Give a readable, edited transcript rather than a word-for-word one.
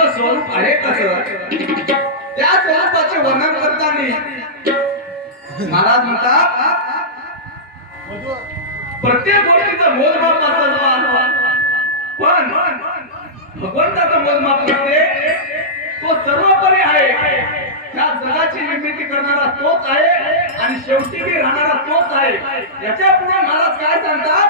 तुझं स्वरूप आहे कसं त्या स्वरूपाचे वर्णन करताना महाराज म्हणतात प्रत्येक गोष्टीचं मोजमाप असतं पण भगवंताचं मोजमाप नसते तो सर्वोपरी आहे त्या जगाची निर्मिती करणारा तोच आहे आणि शेवटी बी राहणारा तोच आहे याच्या पुढे महाराज काय सांगतात